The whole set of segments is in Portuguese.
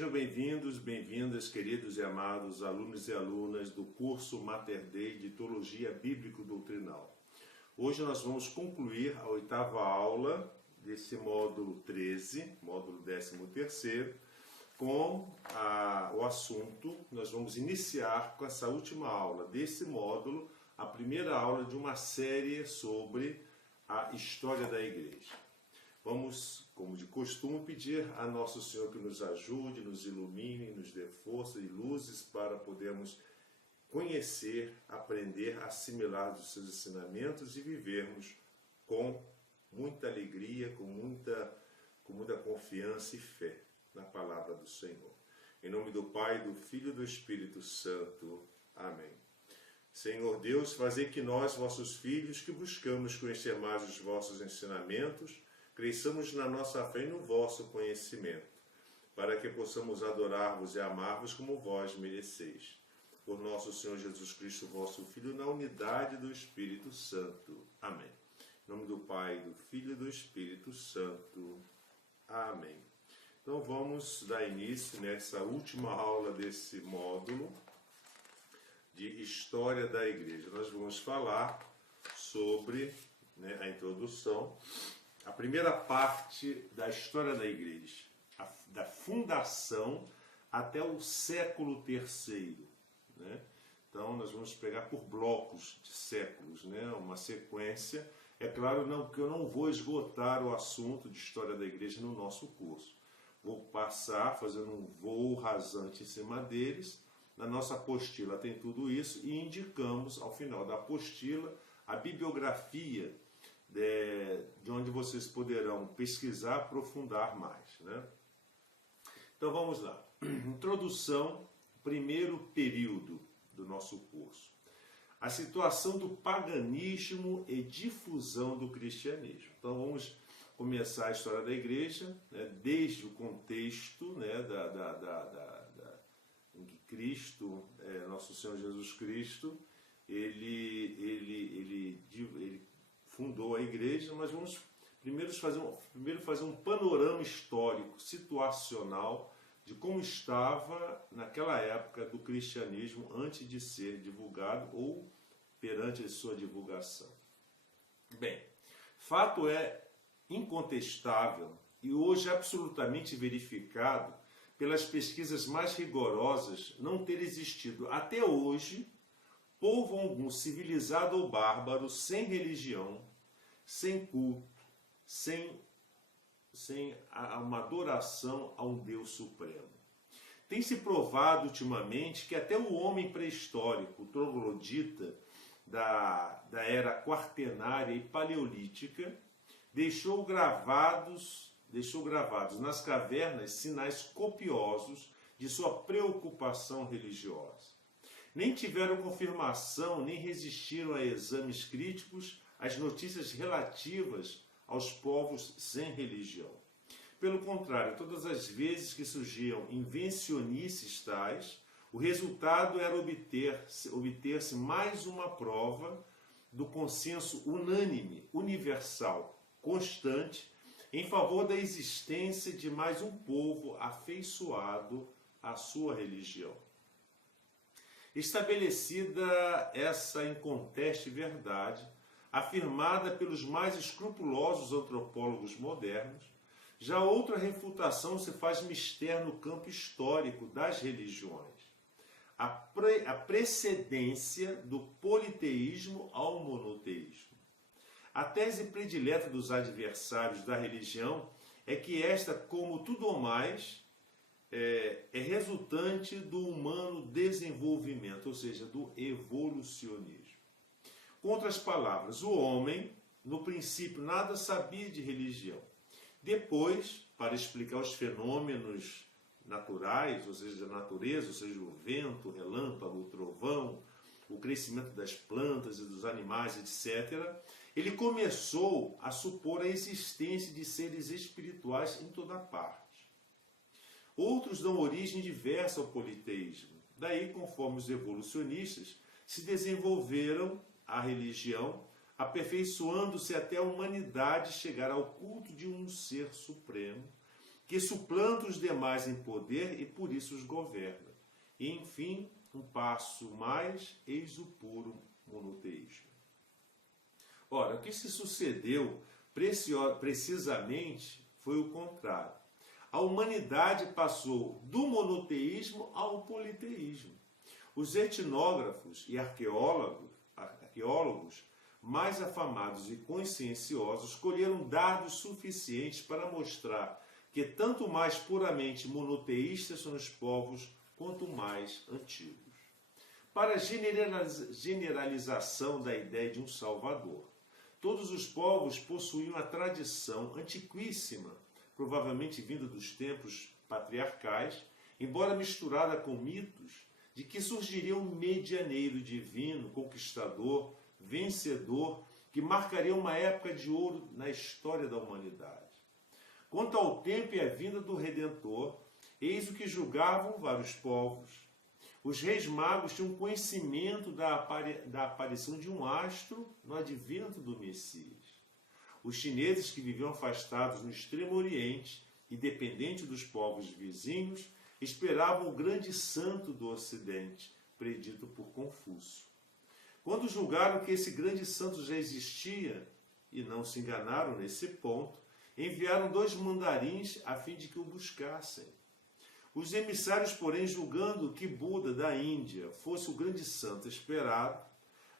Sejam bem-vindos, bem-vindas, queridos e amados alunos e alunas do curso Mater Dei de Teologia Bíblico-Doutrinal. Hoje nós vamos concluir a 8ª aula desse módulo 13, módulo 13º, com o assunto. Nós vamos iniciar com essa última aula desse módulo, a primeira aula de uma série sobre a história da igreja. Vamos, como de costume, pedir a Nosso Senhor que nos ajude, nos ilumine, nos dê força e luzes para podermos conhecer, aprender, assimilar os seus ensinamentos e vivermos com muita alegria, com muita confiança e fé na palavra do Senhor. Em nome do Pai, do Filho e do Espírito Santo. Amém. Senhor Deus, fazei que nós, vossos filhos, que buscamos conhecer mais os vossos ensinamentos, cresçamos na nossa fé e no vosso conhecimento, para que possamos adorar-vos e amar-vos como vós mereceis. Por nosso Senhor Jesus Cristo, vosso Filho, na unidade do Espírito Santo. Amém. Em nome do Pai, do Filho e do Espírito Santo. Amém. Então vamos dar início nessa última aula desse módulo de História da Igreja. Nós vamos falar sobre a introdução, a primeira parte da história da igreja, da fundação até o século III. Então, nós vamos pegar por blocos de séculos, uma sequência. É claro que eu não vou esgotar o assunto de história da igreja no nosso curso. Vou passar fazendo um voo rasante em cima deles. Na nossa apostila tem tudo isso e indicamos, ao final da apostila, a bibliografia de onde vocês poderão pesquisar, aprofundar mais. Então vamos lá. Introdução, primeiro período do nosso curso. A situação do paganismo e difusão do cristianismo. Então vamos começar a história da igreja, desde o contexto em que Cristo, nosso Senhor Jesus Cristo, ele fundou a igreja, mas vamos primeiro fazer um panorama histórico, situacional, de como estava naquela época do cristianismo antes de ser divulgado ou perante a sua divulgação. Bem, fato é incontestável e hoje absolutamente verificado pelas pesquisas mais rigorosas não ter existido até hoje povo algum civilizado ou bárbaro, sem religião, sem culto, sem uma adoração a um Deus supremo. Tem se provado ultimamente que até o homem pré-histórico, o troglodita da era quaternária e paleolítica, deixou gravados nas cavernas sinais copiosos de sua preocupação religiosa. Nem tiveram confirmação, nem resistiram a exames críticos às notícias relativas aos povos sem religião. Pelo contrário, todas as vezes que surgiam invencionices tais, o resultado era obter-se mais uma prova do consenso unânime, universal, constante, em favor da existência de mais um povo afeiçoado à sua religião. Estabelecida essa inconteste verdade, afirmada pelos mais escrupulosos antropólogos modernos, já outra refutação se faz mister no campo histórico das religiões. A precedência do politeísmo ao monoteísmo. A tese predileta dos adversários da religião é que esta, como tudo o mais, é resultante do humano desenvolvimento, ou seja, do evolucionismo. Com outras palavras, o homem, no princípio, nada sabia de religião. Depois, para explicar os fenômenos naturais, ou seja, da natureza, ou seja, o vento, o relâmpago, o trovão, o crescimento das plantas e dos animais, etc., ele começou a supor a existência de seres espirituais em toda parte. Outros dão origem diversa ao politeísmo. Daí, conforme os evolucionistas, se desenvolveram a religião, aperfeiçoando-se até a humanidade chegar ao culto de um ser supremo, que suplanta os demais em poder e por isso os governa. E, enfim, um passo mais, eis o puro monoteísmo. Ora, o que se sucedeu precisamente foi o contrário. A humanidade passou do monoteísmo ao politeísmo. Os etnógrafos e arqueólogos mais afamados e conscienciosos colheram dados suficientes para mostrar que tanto mais puramente monoteístas são os povos quanto mais antigos. Para a generalização da ideia de um Salvador, todos os povos possuíam a tradição antiquíssima, provavelmente vinda dos tempos patriarcais, embora misturada com mitos, de que surgiria um medianeiro divino, conquistador, vencedor, que marcaria uma época de ouro na história da humanidade. Quanto ao tempo e à vinda do Redentor, eis o que julgavam vários povos. Os reis magos tinham conhecimento da aparição de um astro no advento do Messias. Os chineses, que viviam afastados no Extremo Oriente e dependentes dos povos vizinhos, esperavam o grande santo do Ocidente, predito por Confúcio. Quando julgaram que esse grande santo já existia, e não se enganaram nesse ponto, enviaram 2 mandarins a fim de que o buscassem. Os emissários, porém, julgando que Buda da Índia fosse o grande santo esperado,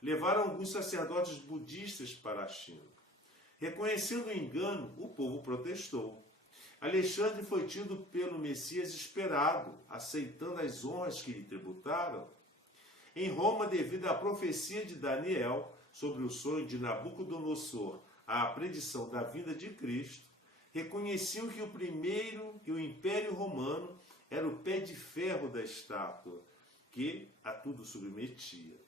levaram alguns sacerdotes budistas para a China. Reconhecendo o engano, o povo protestou. Alexandre foi tido pelo Messias esperado, aceitando as honras que lhe tributaram. Em Roma, devido à profecia de Daniel sobre o sonho de Nabucodonosor, à predição da vinda de Cristo, reconheciam que o Império Romano era o pé de ferro da estátua, que a tudo submetia.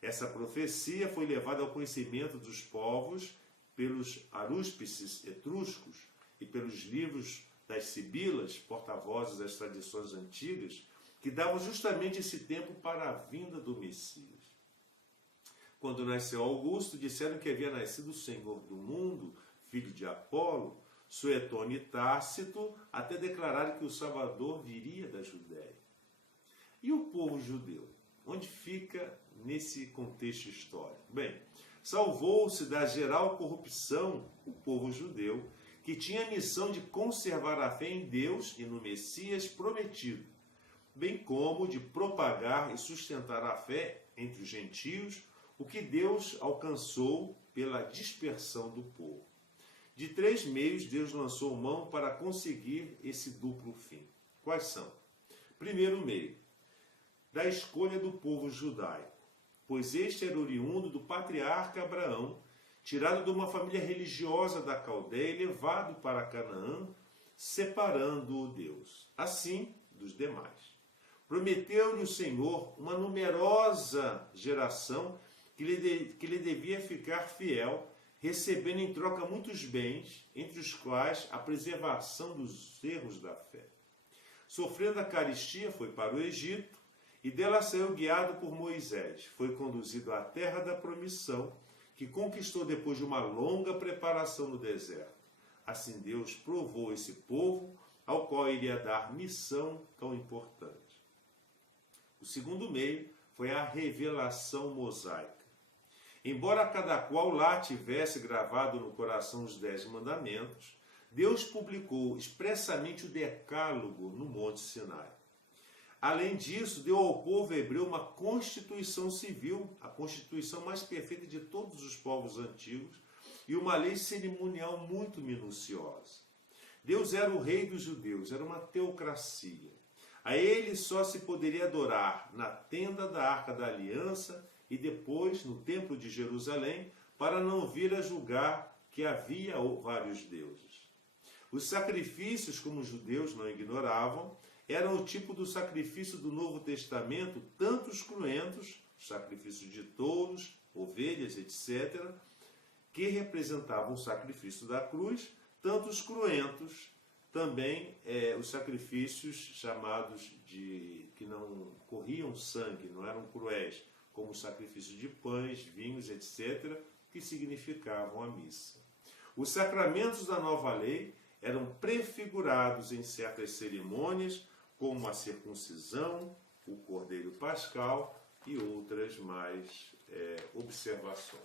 Essa profecia foi levada ao conhecimento dos povos pelos arúspices etruscos e pelos livros das sibilas, porta-vozes das tradições antigas, que davam justamente esse tempo para a vinda do Messias. Quando nasceu Augusto, disseram que havia nascido o Senhor do mundo, filho de Apolo. Suetônio e Tácito até declararam que o Salvador viria da Judéia. E o povo judeu? Onde fica nesse contexto histórico? Bem, salvou-se da geral corrupção o povo judeu, que tinha a missão de conservar a fé em Deus e no Messias prometido, bem como de propagar e sustentar a fé entre os gentios, o que Deus alcançou pela dispersão do povo. De 3 meios, Deus lançou mão para conseguir esse duplo fim. Quais são? Primeiro meio, da escolha do povo judaico, pois este era oriundo do patriarca Abraão, tirado de uma família religiosa da Caldeia e levado para Canaã, separando-o Deus, assim dos demais. Prometeu-lhe o Senhor uma numerosa geração que lhe devia ficar fiel, recebendo em troca muitos bens, entre os quais a preservação dos erros da fé. Sofrendo a carestia, foi para o Egito, e dela saiu guiado por Moisés. Foi conduzido à terra da promissão, que conquistou depois de uma longa preparação no deserto. Assim Deus provou esse povo, ao qual iria dar missão tão importante. O segundo meio foi a revelação mosaica. Embora cada qual lá tivesse gravado no coração os 10 mandamentos, Deus publicou expressamente o Decálogo no Monte Sinai. Além disso, deu ao povo hebreu uma constituição civil, a constituição mais perfeita de todos os povos antigos, e uma lei cerimonial muito minuciosa. Deus era o rei dos judeus, era uma teocracia. A ele só se poderia adorar na tenda da Arca da Aliança e depois no Templo de Jerusalém, para não vir a julgar que havia vários deuses. Os sacrifícios, como os judeus não ignoravam, eram o tipo do sacrifício do Novo Testamento, tanto os cruentos, sacrifícios de touros, ovelhas, etc., que representavam o sacrifício da cruz, tanto os cruentos, também os sacrifícios chamados que não corriam sangue, não eram cruéis, como os sacrifícios de pães, vinhos, etc., que significavam a missa. Os sacramentos da nova lei eram prefigurados em certas cerimônias, como a circuncisão, o cordeiro pascal e outras mais observações.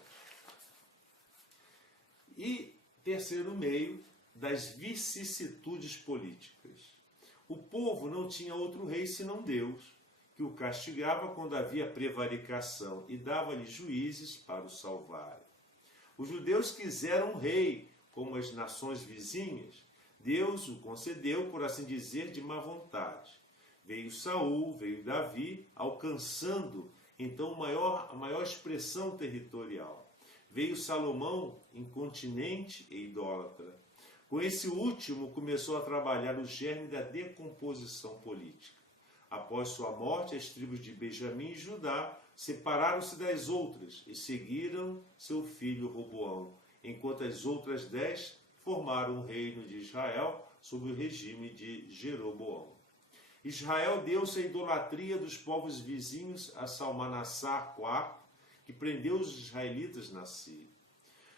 E terceiro meio, das vicissitudes políticas. O povo não tinha outro rei senão Deus, que o castigava quando havia prevaricação e dava-lhe juízes para o salvarem. Os judeus quiseram um rei, como as nações vizinhas. Deus o concedeu, por assim dizer, de má vontade. Veio Saul, veio Davi, alcançando então a maior expressão territorial. Veio Salomão, incontinente e idólatra. Com esse último, começou a trabalhar o germe da decomposição política. Após sua morte, as tribos de Benjamim e Judá separaram-se das outras e seguiram seu filho Roboão, enquanto as outras 10 formaram o reino de Israel sob o regime de Jeroboão. Israel deu-se à idolatria dos povos vizinhos a Salmanassar IV, que prendeu os israelitas na Síria.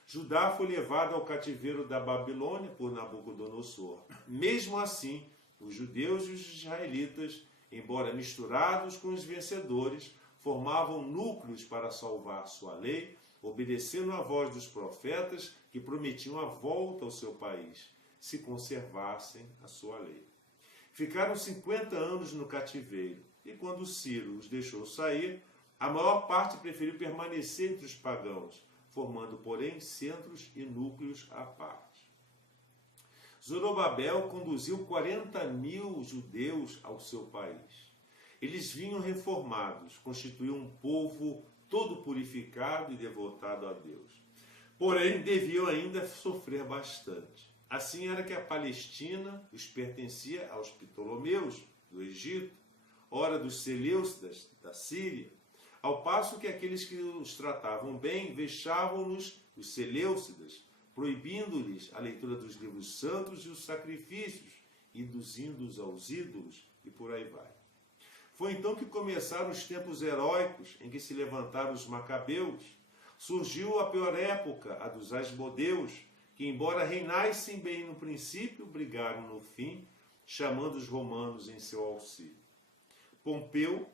Judá foi levado ao cativeiro da Babilônia por Nabucodonosor. Mesmo assim, os judeus e os israelitas, embora misturados com os vencedores, formavam núcleos para salvar sua lei, obedecendo à voz dos profetas que prometiam a volta ao seu país, se conservassem a sua lei. Ficaram 50 anos no cativeiro, e quando Ciro os deixou sair, a maior parte preferiu permanecer entre os pagãos, formando, porém, centros e núcleos à parte. Zorobabel conduziu 40.000 judeus ao seu país. Eles vinham reformados, constituíam um povo todo purificado e devotado a Deus. Porém, deviam ainda sofrer bastante. Assim era que a Palestina os pertencia aos Ptolomeus, do Egito, ora dos Seleucidas, da Síria, ao passo que aqueles que os tratavam bem vexavam-nos, os Seleucidas, proibindo-lhes a leitura dos livros santos e os sacrifícios, induzindo-os aos ídolos, e por aí vai. Foi então que começaram os tempos heróicos em que se levantaram os macabeus. Surgiu a pior época, a dos asmodeus, que, embora reinassem bem no princípio, brigaram no fim, chamando os romanos em seu auxílio. Pompeu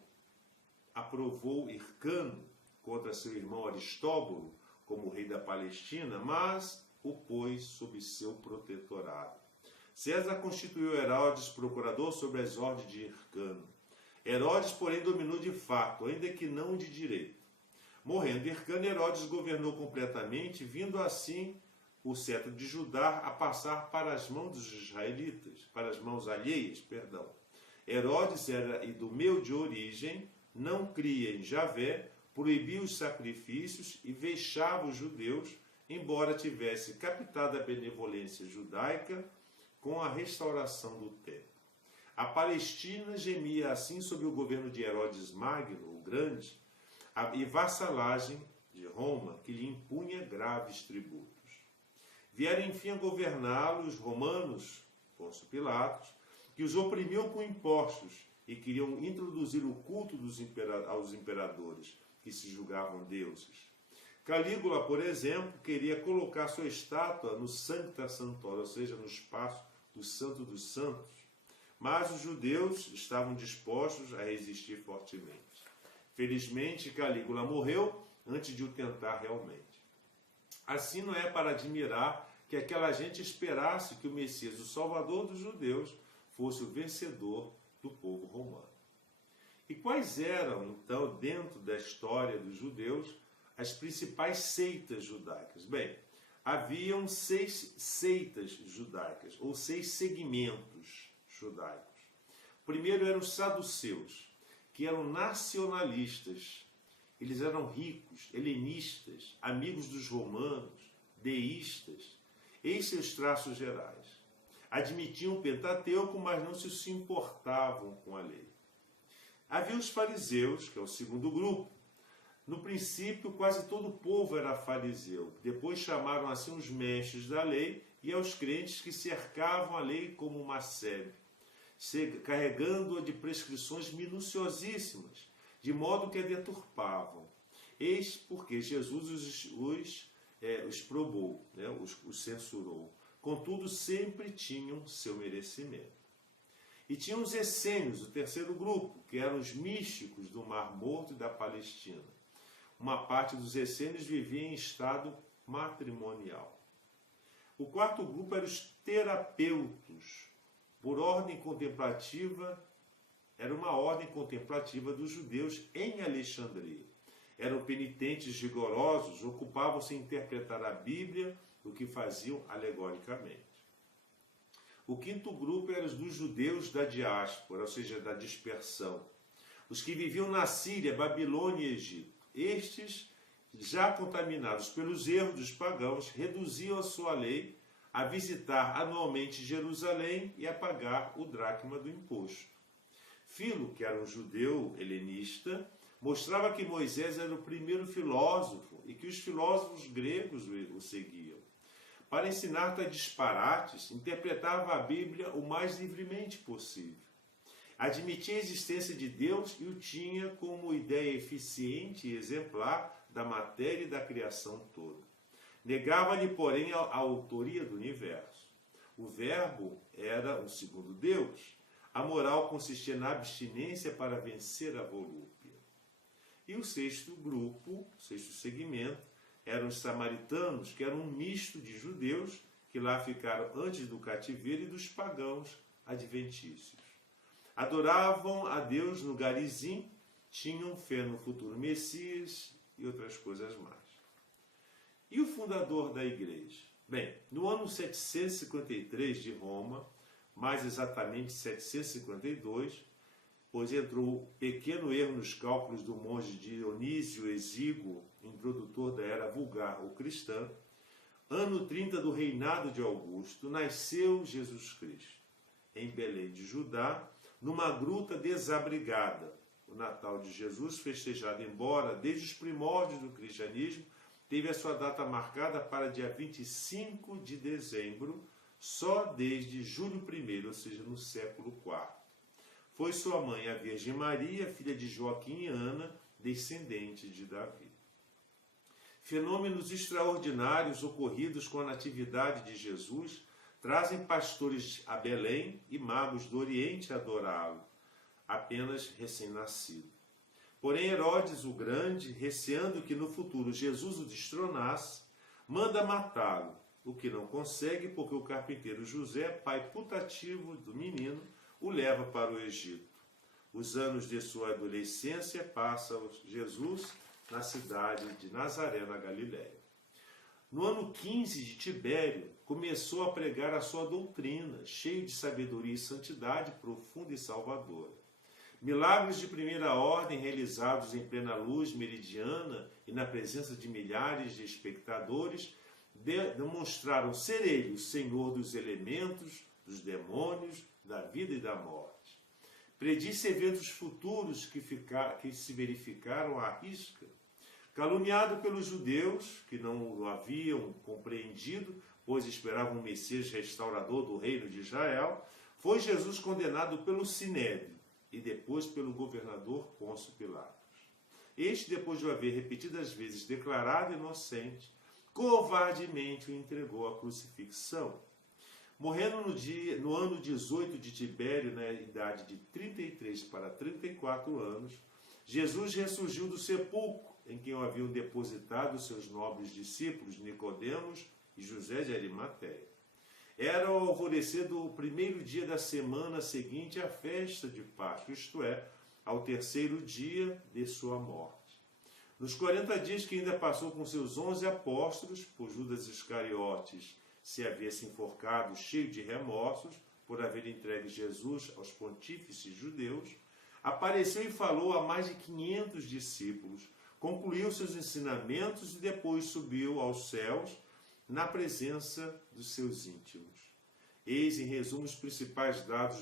aprovou Hircano contra seu irmão Aristóbulo como rei da Palestina, mas o pôs sob seu protetorado. César constituiu Herodes procurador sobre as ordens de Hircano. Herodes, porém, dominou de fato, ainda que não de direito. Morrendo Hircano, Herodes governou completamente, vindo assim o cetro de Judá a passar para as mãos dos israelitas, para as mãos alheias, perdão. Herodes era idumeu de origem, não cria em Javé, proibia os sacrifícios e vexava os judeus, embora tivesse captado a benevolência judaica com a restauração do templo. A Palestina gemia assim sob o governo de Herodes Magno, o Grande, e vassalagem de Roma, que lhe impunha graves tributos. Vieram enfim a governá-lo os romanos, Pôncio Pilatos, que os oprimiam com impostos e queriam introduzir o culto aos imperadores, que se julgavam deuses. Calígula, por exemplo, queria colocar sua estátua no Sancta Sanctorum, ou seja, no espaço do Santo dos Santos, mas os judeus estavam dispostos a resistir fortemente. Felizmente, Calígula morreu antes de o tentar realmente. Assim não é para admirar que aquela gente esperasse que o Messias, o Salvador dos judeus, fosse o vencedor do povo romano. E quais eram, então, dentro da história dos judeus, as principais seitas judaicas? Bem, haviam 6 seitas judaicas, ou 6 segmentos judaicos. O primeiro eram os saduceus, que eram nacionalistas. Eles eram ricos, helenistas, amigos dos romanos, deístas. Eis seus traços gerais. Admitiam o Pentateuco, mas não se importavam com a lei. Havia os fariseus, que é o segundo grupo. No princípio, quase todo o povo era fariseu. Depois chamaram assim os mestres da lei e aos crentes que cercavam a lei como uma sebe, carregando-a de prescrições minuciosíssimas, de modo que a deturpavam. Eis porque Jesus os probou, os censurou. contudo sempre tinham seu merecimento. E tinha os essênios, o terceiro grupo, que eram os místicos do Mar Morto e da Palestina. Uma parte dos essênios vivia em estado matrimonial. O quarto grupo eram os terapeutos, por ordem contemplativa, era uma ordem contemplativa dos judeus em Alexandria. Eram penitentes rigorosos, ocupavam-se em interpretar a Bíblia, o que faziam alegoricamente. O quinto grupo era os dos judeus da diáspora, ou seja, da dispersão. Os que viviam na Síria, Babilônia e Egito. Estes, já contaminados pelos erros dos pagãos, reduziam a sua lei a visitar anualmente Jerusalém e a pagar o dracma do imposto. Filo, que era um judeu helenista, mostrava que Moisés era o primeiro filósofo e que os filósofos gregos o seguiam. Para ensinar tais disparates, interpretava a Bíblia o mais livremente possível. Admitia a existência de Deus e o tinha como ideia eficiente e exemplar da matéria e da criação toda. Negava-lhe, porém, a autoria do universo. O Verbo era o segundo Deus. A moral consistia na abstinência para vencer a volúpia. E o sexto grupo, o sexto segmento, eram os samaritanos, que eram um misto de judeus que lá ficaram antes do cativeiro e dos pagãos adventícios. Adoravam a Deus no Garizim, tinham fé no futuro Messias e outras coisas mais. E o fundador da igreja? Bem, no ano 753 de Roma, mais exatamente 752, pois entrou pequeno erro nos cálculos do monge Dionísio Exíguo, introdutor da era vulgar ou cristã, ano 30 do reinado de Augusto, nasceu Jesus Cristo, em Belém de Judá, numa gruta desabrigada. O Natal de Jesus, festejado embora desde os primórdios do cristianismo, teve a sua data marcada para dia 25 de dezembro, só desde Júlio I, ou seja, no século IV. Foi sua mãe a Virgem Maria, filha de Joaquim e Ana, descendente de Davi. Fenômenos extraordinários ocorridos com a natividade de Jesus trazem pastores a Belém e magos do Oriente a adorá-lo, apenas recém-nascido. Porém, Herodes o Grande, receando que no futuro Jesus o destronasse, manda matá-lo, o que não consegue porque o carpinteiro José, pai putativo do menino, o leva para o Egito. Os anos de sua adolescência passa Jesus na cidade de Nazaré, na Galiléia. No ano 15 de Tibério, começou a pregar a sua doutrina, cheio de sabedoria e santidade profunda e salvadora. Milagres de primeira ordem realizados em plena luz meridiana e na presença de milhares de espectadores demonstraram ser ele o Senhor dos elementos, dos demônios, da vida e da morte. Predisse eventos futuros que se verificaram à risca. Caluniado pelos judeus, que não o haviam compreendido, pois esperavam um Messias restaurador do reino de Israel, foi Jesus condenado pelo Sinédrio e depois pelo governador Pôncio Pilatos. Este, depois de o haver repetidas vezes declarado inocente, covardemente o entregou à crucifixão. Morrendo no ano 18 de Tibério, na idade de 33 para 34 anos, Jesus ressurgiu do sepulcro, em quem o haviam depositado seus nobres discípulos Nicodemos e José de Arimateia. Era o alvorecer do primeiro dia da semana seguinte à festa de Páscoa, isto é, ao terceiro dia de sua morte. Nos 40 dias que ainda passou com seus 11 apóstolos, por Judas Iscariotes se havia se enforcado cheio de remorsos por haver entregue Jesus aos pontífices judeus, apareceu e falou a mais de 500 discípulos, concluiu seus ensinamentos e depois subiu aos céus na presença dos seus íntimos. Eis em resumo os principais dados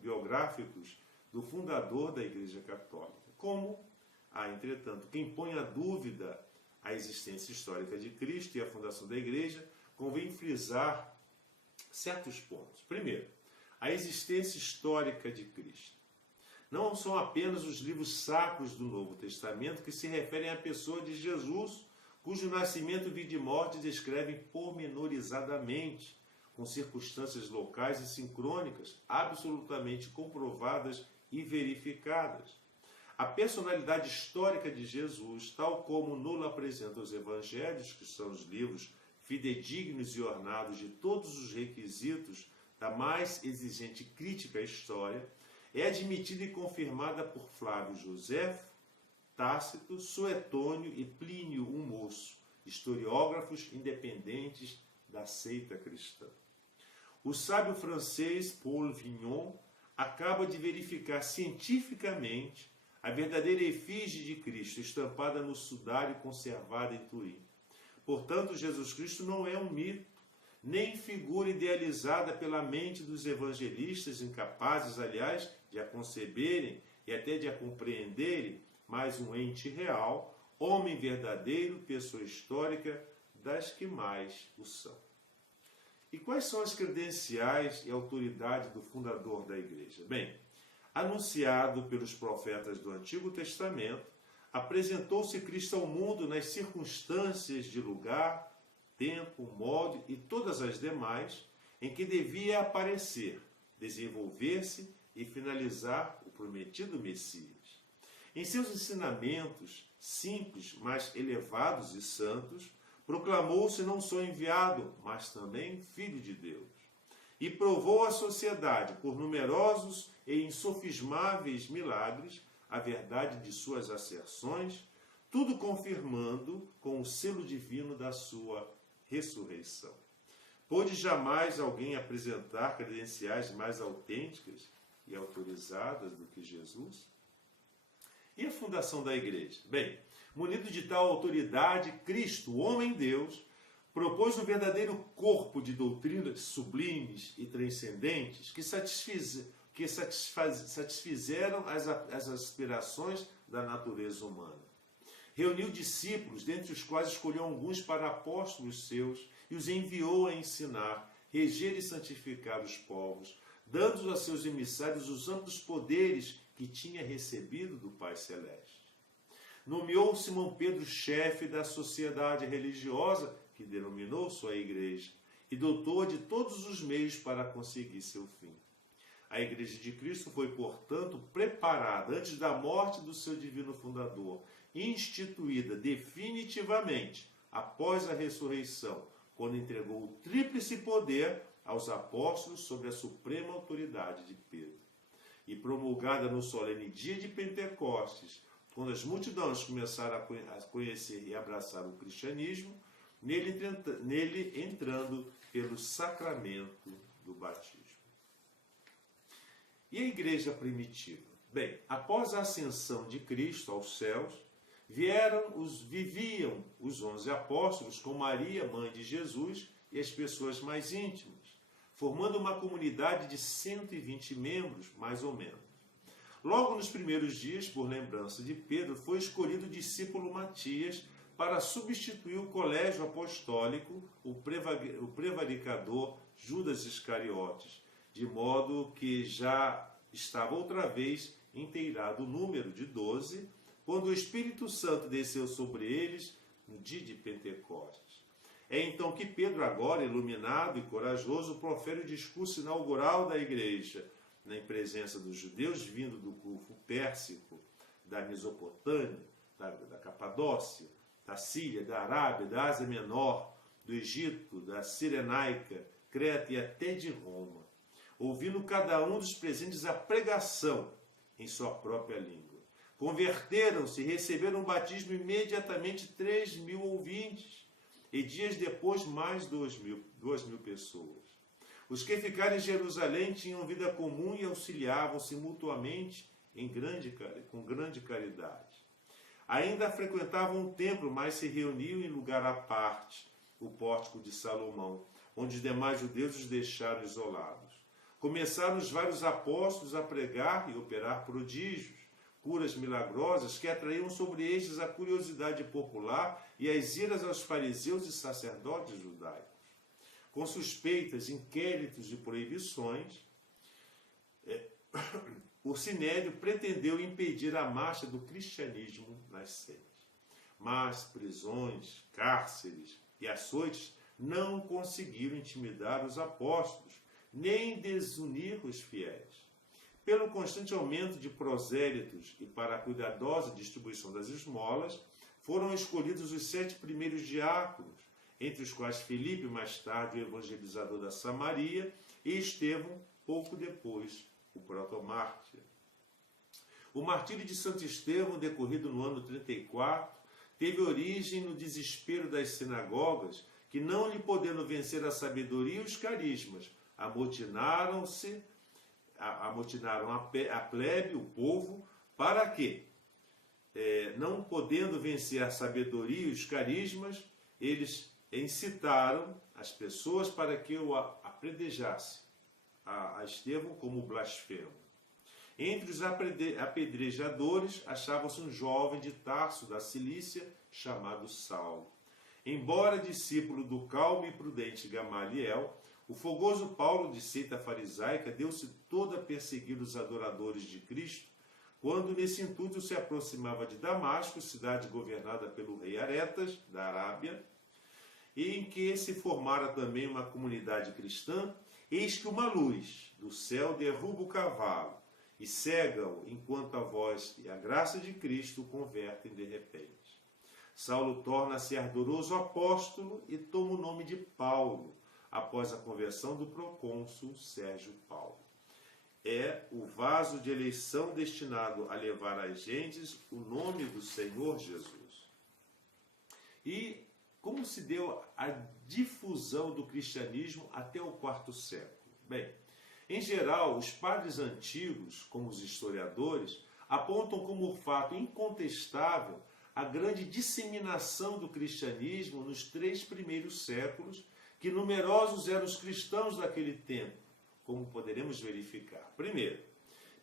biográficos do fundador da Igreja Católica. Como há, entretanto, quem põe a dúvida a existência histórica de Cristo e a fundação da Igreja, convém frisar certos pontos. Primeiro, a existência histórica de Cristo. Não são apenas os livros sacros do Novo Testamento que se referem à pessoa de Jesus, cujo nascimento, vida e morte descrevem pormenorizadamente com circunstâncias locais e sincrônicas, absolutamente comprovadas e verificadas. A personalidade histórica de Jesus, tal como nos apresentam os evangelhos, que são os livros fidedignos e ornados de todos os requisitos da mais exigente crítica à história, é admitida e confirmada por Flávio Joséfo, Tácito, Suetônio e Plínio o Moço, historiógrafos independentes da seita cristã. O sábio francês Paul Vignon acaba de verificar cientificamente a verdadeira efígie de Cristo estampada no sudário conservado em Turim. Portanto, Jesus Cristo não é um mito, nem figura idealizada pela mente dos evangelistas, incapazes, aliás, de a conceberem e até de a compreenderem, mas um ente real, homem verdadeiro, pessoa histórica, das que mais o são. E quais são as credenciais e autoridade do fundador da igreja? Bem, anunciado pelos profetas do Antigo Testamento, apresentou-se Cristo ao mundo nas circunstâncias de lugar, tempo, modo e todas as demais em que devia aparecer, desenvolver-se e finalizar o prometido Messias. Em seus ensinamentos simples, mas elevados e santos, proclamou-se não só enviado, mas também Filho de Deus. E provou à sociedade, por numerosos e insofismáveis milagres, a verdade de suas asserções, tudo confirmando com o selo divino da sua ressurreição. Pôde jamais alguém apresentar credenciais mais autênticas e autorizadas do que Jesus? E a fundação da igreja? Bem, munido de tal autoridade, Cristo, o homem-Deus, propôs um verdadeiro corpo de doutrinas sublimes e transcendentes que satisfizeram as aspirações da natureza humana. Reuniu discípulos, dentre os quais escolheu alguns para apóstolos seus e os enviou a ensinar, reger e santificar os povos, dando a seus emissários os amplos poderes que tinha recebido do Pai Celeste. Nomeou Simão Pedro chefe da sociedade religiosa, que denominou sua igreja, e dotou-a de todos os meios para conseguir seu fim. A Igreja de Cristo foi, portanto, preparada antes da morte do seu divino fundador, instituída definitivamente após a ressurreição, quando entregou o tríplice poder aos apóstolos sob a suprema autoridade de Pedro. E promulgada no solene dia de Pentecostes, quando as multidões começaram a conhecer e abraçar o cristianismo, nele entrando pelo sacramento do batismo. E a igreja primitiva? Bem, após a ascensão de Cristo aos céus, viviam os 11 apóstolos com Maria, mãe de Jesus, e as pessoas mais íntimas, formando uma comunidade de 120 membros, mais ou menos. Logo nos primeiros dias, por lembrança de Pedro, foi escolhido o discípulo Matias para substituir o colégio apostólico, o prevaricador Judas Iscariotes, de modo que já estava outra vez inteirado o número de 12, quando o Espírito Santo desceu sobre eles no dia de Pentecostes. É então que Pedro, agora iluminado e corajoso, profere o discurso inaugural da igreja, em presença dos judeus vindo do povo pérsico, da Mesopotâmia, da Capadócia, da Síria, da Arábia, da Ásia Menor, do Egito, da Cirenaica, Creta e até de Roma, ouvindo cada um dos presentes a pregação em sua própria língua. Converteram-se e receberam o batismo imediatamente 3.000 ouvintes, e dias depois mais 2.000 pessoas. Os que ficaram em Jerusalém tinham vida comum e auxiliavam-se mutuamente com grande caridade. Ainda frequentavam o templo, mas se reuniam em lugar à parte, o pórtico de Salomão, onde os demais judeus os deixaram isolados. Começaram os vários apóstolos a pregar e operar prodígios, curas milagrosas que atraíam sobre estes a curiosidade popular e as iras aos fariseus e sacerdotes judaicos. Com suspeitas, inquéritos e proibições, o Sinédrio pretendeu impedir a marcha do cristianismo nas sedes. Mas prisões, cárceres e açoites não conseguiram intimidar os apóstolos, nem desunir os fiéis. Pelo constante aumento de prosélitos e para a cuidadosa distribuição das esmolas, foram escolhidos os 7 primeiros diáconos, entre os quais Filipe, mais tarde o evangelizador da Samaria, e Estevão, pouco depois, o protomártir. O martírio de Santo Estevão, decorrido no ano 34, teve origem no desespero das sinagogas, que, não lhe podendo vencer a sabedoria e os carismas, amotinaram a plebe, o povo, para que, não podendo vencer a sabedoria e os carismas, eles incitaram as pessoas para que o apedrejasse a Estevão como blasfemo. Entre os apedrejadores achava-se um jovem de Tarso, da Cilícia, chamado Saulo. Embora discípulo do calmo e prudente Gamaliel, o fogoso Paulo, de seita farisaica, deu-se todo a perseguir os adoradores de Cristo, quando nesse intuito se aproximava de Damasco, cidade governada pelo rei Aretas, da Arábia, e em que se formara também uma comunidade cristã. Eis que uma luz do céu derruba o cavalo e cega-o, enquanto a voz e a graça de Cristo o convertem de repente. Saulo torna-se ardoroso apóstolo e toma o nome de Paulo, após a conversão do procônsul Sérgio Paulo. É o vaso de eleição destinado a levar às gentes o nome do Senhor Jesus. E como se deu a difusão do cristianismo até o IV século? Bem, em geral, os padres antigos, como os historiadores, apontam como fato incontestável a grande disseminação do cristianismo nos 3 primeiros séculos, que numerosos eram os cristãos daquele tempo, como poderemos verificar. Primeiro,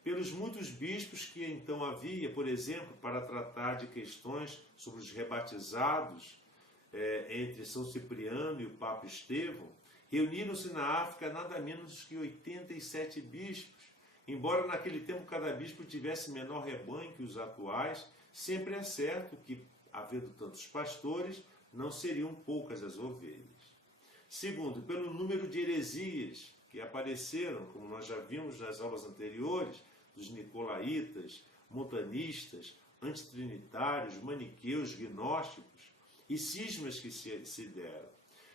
pelos muitos bispos que então havia, por exemplo, para tratar de questões sobre os rebatizados entre São Cipriano e o Papa Estevão, reuniram-se na África nada menos que 87 bispos. Embora naquele tempo cada bispo tivesse menor rebanho que os atuais, sempre é certo que, havendo tantos pastores, não seriam poucas as ovelhas. Segundo, pelo número de heresias que apareceram, como nós já vimos nas aulas anteriores, dos nicolaítas, montanistas, antitrinitários, maniqueus, gnósticos e cismas que se deram.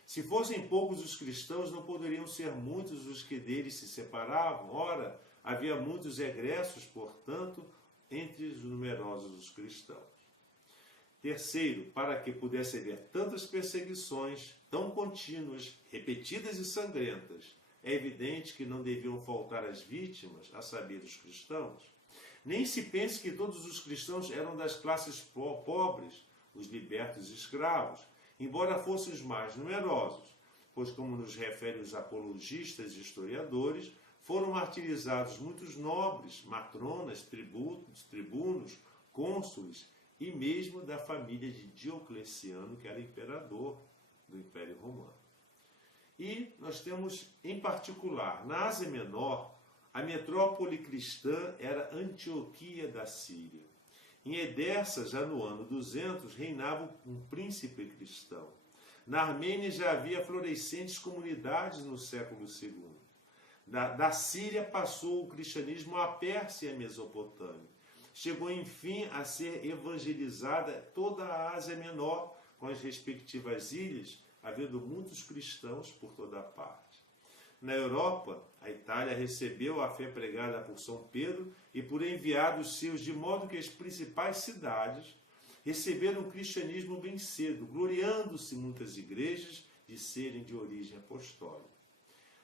Se fossem poucos os cristãos, não poderiam ser muitos os que deles se separavam. Ora, havia muitos egressos, portanto, entre os numerosos os cristãos. Terceiro, para que pudesse haver tantas perseguições, tão contínuas, repetidas e sangrentas, é evidente que não deviam faltar as vítimas, a saber, os cristãos. Nem se pense que todos os cristãos eram das classes pobres, os libertos e escravos, embora fossem os mais numerosos, pois, como nos refere os apologistas e historiadores, foram martirizados muitos nobres, matronas, tribunos, cônsules e mesmo da família de Diocleciano, que era imperador do Império Romano. E nós temos, em particular, na Ásia Menor, a metrópole cristã era Antioquia da Síria. Em Edessa, já no ano 200, reinava um príncipe cristão. Na Armênia já havia florescentes comunidades no século II. Da Síria passou o cristianismo à Pérsia e à Mesopotâmia. Chegou, enfim, a ser evangelizada toda a Ásia Menor, com as respectivas ilhas, havendo muitos cristãos por toda a parte. Na Europa, a Itália recebeu a fé pregada por São Pedro e por enviados seus, de modo que as principais cidades receberam o cristianismo bem cedo, gloriando-se muitas igrejas de serem de origem apostólica.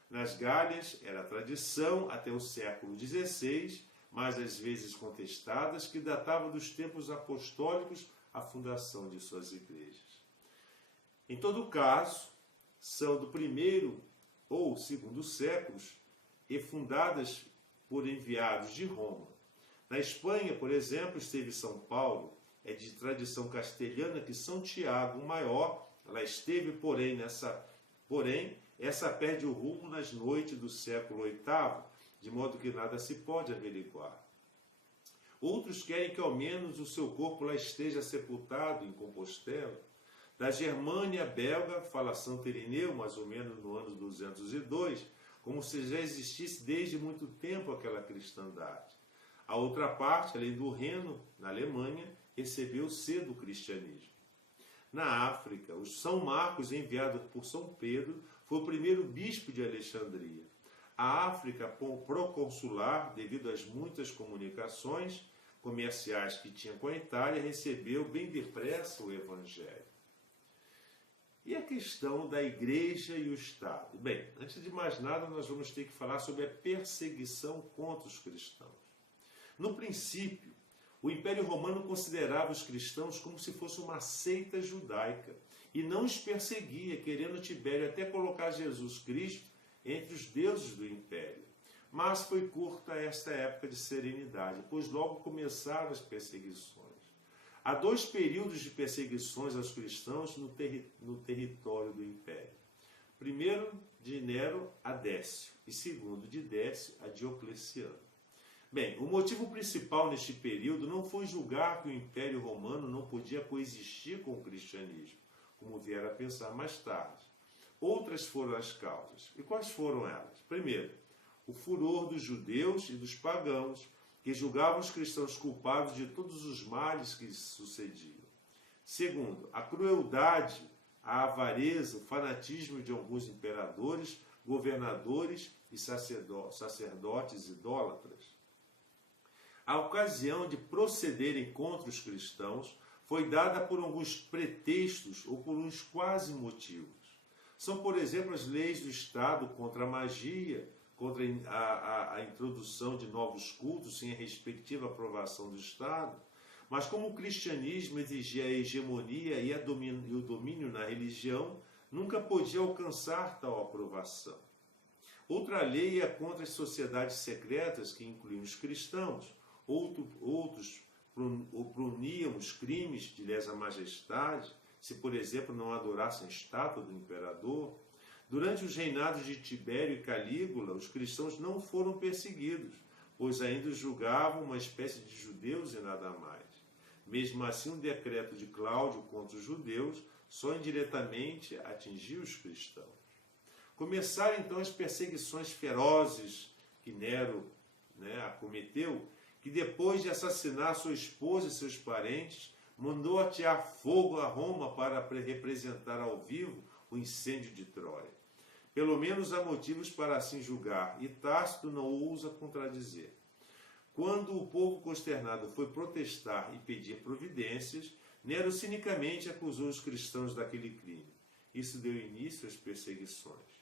Nas Gálias era tradição até o século XVI, mas às vezes contestadas, que datava dos tempos apostólicos a fundação de suas igrejas. Em todo caso, são do primeiro ou segundo séculos e fundadas por enviados de Roma. Na Espanha, por exemplo, esteve São Paulo, é de tradição castelhana que São Tiago o Maior, ela esteve, porém, essa perde o rumo nas noites do século VIII, de modo que nada se pode averiguar. Outros querem que ao menos o seu corpo lá esteja sepultado em Compostela. Da Germânia belga, fala Santo Irineu, mais ou menos no ano 202, como se já existisse desde muito tempo aquela cristandade. A outra parte, além do Reno, na Alemanha, recebeu cedo o cristianismo. Na África, o São Marcos, enviado por São Pedro, foi o primeiro bispo de Alexandria. A África proconsular, devido às muitas comunicações comerciais que tinha com a Itália, recebeu bem depressa o Evangelho. E a questão da Igreja e o Estado? Bem, antes de mais nada, nós vamos ter que falar sobre a perseguição contra os cristãos. No princípio, o Império Romano considerava os cristãos como se fosse uma seita judaica e não os perseguia, querendo Tibério até colocar Jesus Cristo entre os deuses do Império. Mas foi curta esta época de serenidade, pois logo começaram as perseguições. Há 2 períodos de perseguições aos cristãos no território do Império. Primeiro, de Nero a Décio, e segundo, de Décio a Diocleciano. Bem, o motivo principal neste período não foi julgar que o Império Romano não podia coexistir com o cristianismo, como vieram a pensar mais tarde. Outras foram as causas. E quais foram elas? Primeiro, o furor dos judeus e dos pagãos, que julgavam os cristãos culpados de todos os males que lhes sucediam. Segundo, a crueldade, a avareza, o fanatismo de alguns imperadores, governadores e sacerdotes idólatras. A ocasião de procederem contra os cristãos foi dada por alguns pretextos ou por uns quase motivos. São, por exemplo, as leis do Estado contra a magia, contra a introdução de novos cultos sem a respectiva aprovação do Estado. Mas como o cristianismo exigia a hegemonia e o domínio na religião, nunca podia alcançar tal aprovação. Outra lei é contra as sociedades secretas, que incluíam os cristãos. Outros puniam os crimes de lesa majestade, se, por exemplo, não adorassem a estátua do imperador. Durante os reinados de Tibério e Calígula, os cristãos não foram perseguidos, pois ainda os julgavam uma espécie de judeus e nada mais. Mesmo assim, o decreto de Cláudio contra os judeus só indiretamente atingiu os cristãos. Começaram então as perseguições ferozes que Nero acometeu, que depois de assassinar sua esposa e seus parentes, mandou atear fogo a Roma para representar ao vivo o incêndio de Troia. Pelo menos há motivos para assim julgar, e Tácito não ousa contradizer. Quando o povo consternado foi protestar e pedir providências, Nero cinicamente acusou os cristãos daquele crime. Isso deu início às perseguições.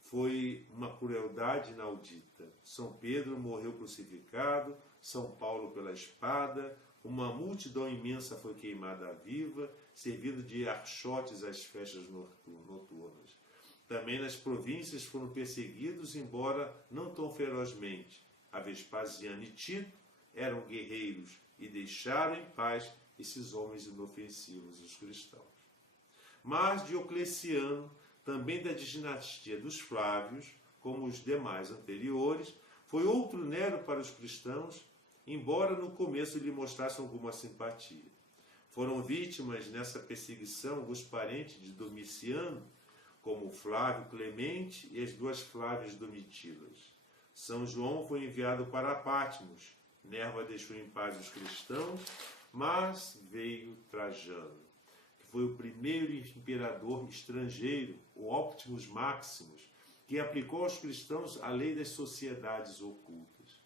Foi uma crueldade inaudita. São Pedro morreu crucificado, São Paulo pela espada, uma multidão imensa foi queimada viva, servindo de archotes às festas noturnas. Também nas províncias foram perseguidos, embora não tão ferozmente. A Vespasiano e Tito eram guerreiros e deixaram em paz esses homens inofensivos, os cristãos. Mas Diocleciano, também da dinastia dos Flávios, como os demais anteriores, foi outro Nero para os cristãos, embora no começo lhe mostrasse alguma simpatia. Foram vítimas nessa perseguição alguns parentes de Domiciano, como Flávio Clemente e as 2 Flávias Domitilas. São João foi enviado para Pátmos. Nerva deixou em paz os cristãos, mas veio Trajano, que foi o primeiro imperador estrangeiro, o Optimus Maximus, que aplicou aos cristãos a lei das sociedades ocultas.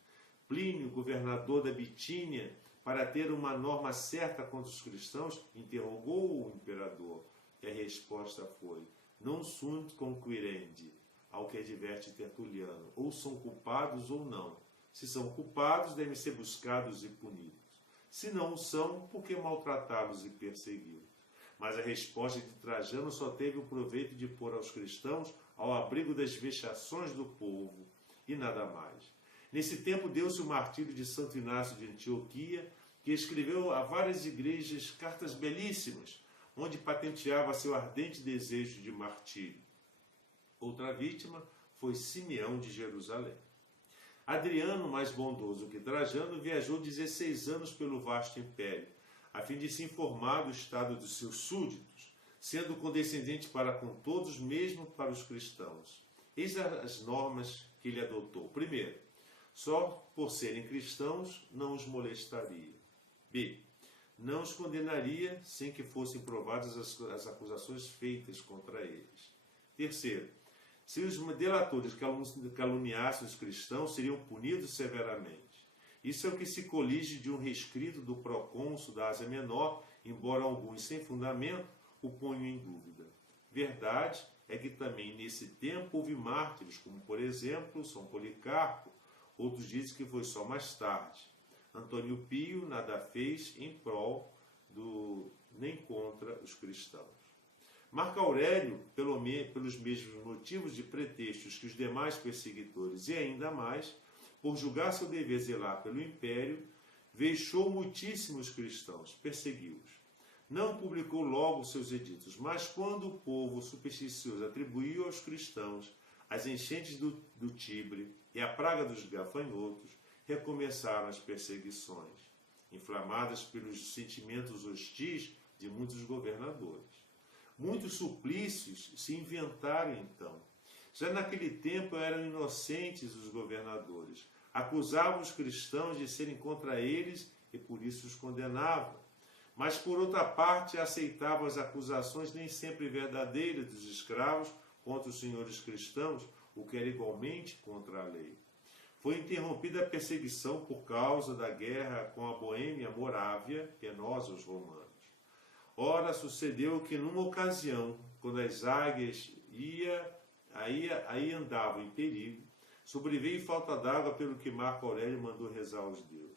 Plínio, governador da Bitínia, para ter uma norma certa contra os cristãos, interrogou o imperador, e a resposta foi: non sunt conquirendi, ao que adverte Tertuliano, ou são culpados ou não. Se são culpados, devem ser buscados e punidos. Se não o são, por que maltratá-los e persegui-los? Mas a resposta de Trajano só teve o proveito de pôr aos cristãos ao abrigo das vexações do povo, e nada mais. Nesse tempo deu-se o martírio de Santo Inácio de Antioquia, que escreveu a várias igrejas cartas belíssimas, onde patenteava seu ardente desejo de martírio. Outra vítima foi Simeão de Jerusalém. Adriano, mais bondoso que Trajano, viajou 16 anos pelo vasto império, a fim de se informar do estado dos seus súditos. sendo condescendente para com todos, mesmo para os cristãos. Eis as normas que ele adotou. Primeiro, só por serem cristãos não os molestaria. B. Não os condenaria sem que fossem provadas as acusações feitas contra eles. Terceiro, se os delatores caluniassem os cristãos, seriam punidos severamente. Isso é o que se colige de um rescrito do procônsul da Ásia Menor, embora alguns sem fundamento o ponham em dúvida. Verdade é que também nesse tempo houve mártires, como por exemplo São Policarpo. Outros dizem que foi só mais tarde. Antônio Pio nada fez em prol nem contra os cristãos. Marco Aurélio, pelos mesmos motivos de pretextos que os demais perseguidores, e ainda mais, por julgar seu dever zelar pelo império, vexou muitíssimos cristãos, perseguiu-os. Não publicou logo seus editos, mas quando o povo supersticioso atribuiu aos cristãos as enchentes do Tibre e a praga dos gafanhotos, recomeçaram as perseguições, inflamadas pelos sentimentos hostis de muitos governadores. Muitos suplícios se inventaram então. Já naquele tempo eram inocentes os governadores, acusavam os cristãos de serem contra eles e por isso os condenavam. Mas, por outra parte, aceitavam as acusações nem sempre verdadeiras dos escravos contra os senhores cristãos, o que era igualmente contra a lei. Foi interrompida a perseguição por causa da guerra com a Boêmia Morávia, penosa aos romanos. Ora, sucedeu que numa ocasião, quando as águias aí andavam em perigo, sobreveio falta d'água pelo que Marco Aurélio mandou rezar aos deuses.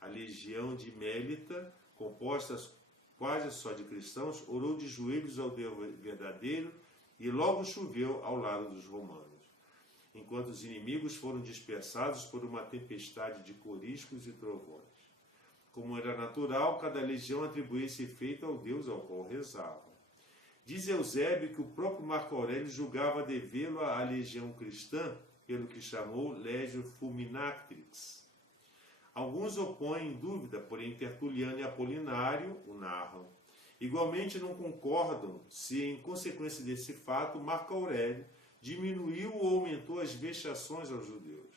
A legião de Mélita, composta quase só de cristãos, orou de joelhos ao Deus verdadeiro e logo choveu ao lado dos romanos, enquanto os inimigos foram dispersados por uma tempestade de coriscos e trovões. Como era natural, cada legião atribuía esse feito ao Deus ao qual rezava. Diz Eusébio que o próprio Marco Aurélio julgava devê-lo à legião cristã, pelo que chamou Legio Fulminatrix. Alguns o põem em dúvida, porém Tertuliano e Apolinário o narram. Igualmente não concordam se, em consequência desse fato, Marco Aurélio diminuiu ou aumentou as vexações aos judeus.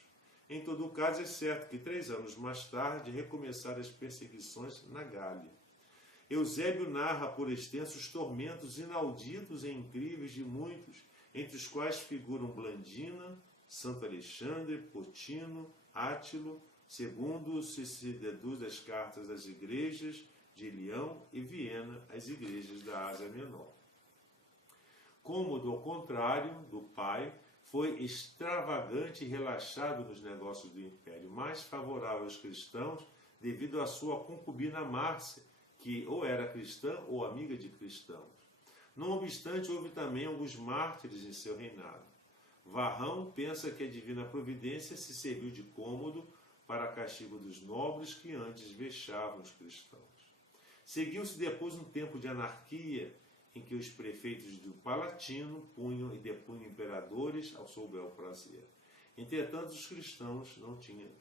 Em todo caso, é certo que 3 anos mais tarde recomeçaram as perseguições na Gália. Eusébio narra por extensos tormentos inauditos e incríveis de muitos, entre os quais figuram Blandina, Santo Alexandre, Potino, Átilo, segundo se deduz das cartas das igrejas de Leão e Viena, as igrejas da Ásia Menor. Cômodo, ao contrário do pai, foi extravagante e relaxado nos negócios do império, mais favorável aos cristãos devido à sua concubina Márcia, que ou era cristã ou amiga de cristãos. Não obstante, houve também alguns mártires em seu reinado. Varrão pensa que a divina providência se serviu de Cômodo para castigo dos nobres que antes vexavam os cristãos. Seguiu-se depois um tempo de anarquia, em que os prefeitos do Palatino punham e depunham imperadores ao seu bel prazer. Entretanto, os cristãos não tinham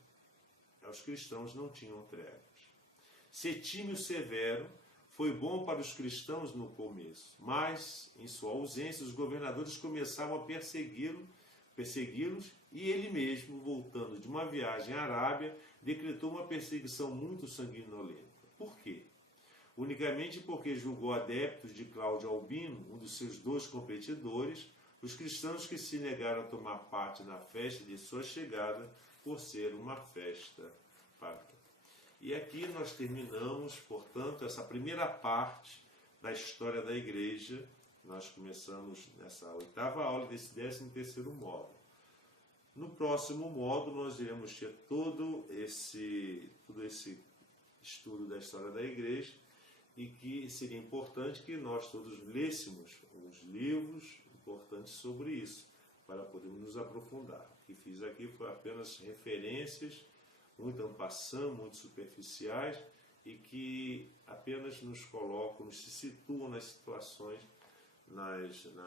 trevas. Setímio Severo foi bom para os cristãos no começo, mas, em sua ausência, os governadores começavam a persegui-los e ele mesmo, voltando de uma viagem à Arábia, decretou uma perseguição muito sanguinolenta. Por quê? Unicamente porque julgou adeptos de Cláudio Albino, um dos seus 2 competidores, os cristãos que se negaram a tomar parte na festa de sua chegada por ser uma festa pagã. E aqui nós terminamos, portanto, essa primeira parte da história da igreja. Nós começamos nessa 8ª aula desse 13º módulo. No próximo módulo nós iremos ter todo esse estudo da história da igreja, e que seria importante que nós todos lêssemos os livros importantes sobre isso, para podermos nos aprofundar. O que fiz aqui foi apenas referências, muito en passant, muito superficiais, e que apenas nos colocam, nos situam nas situações,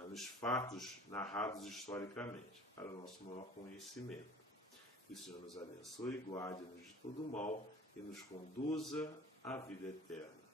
nos fatos narrados historicamente, para o nosso maior conhecimento. Que o Senhor nos abençoe, guarde-nos de todo mal e nos conduza à vida eterna.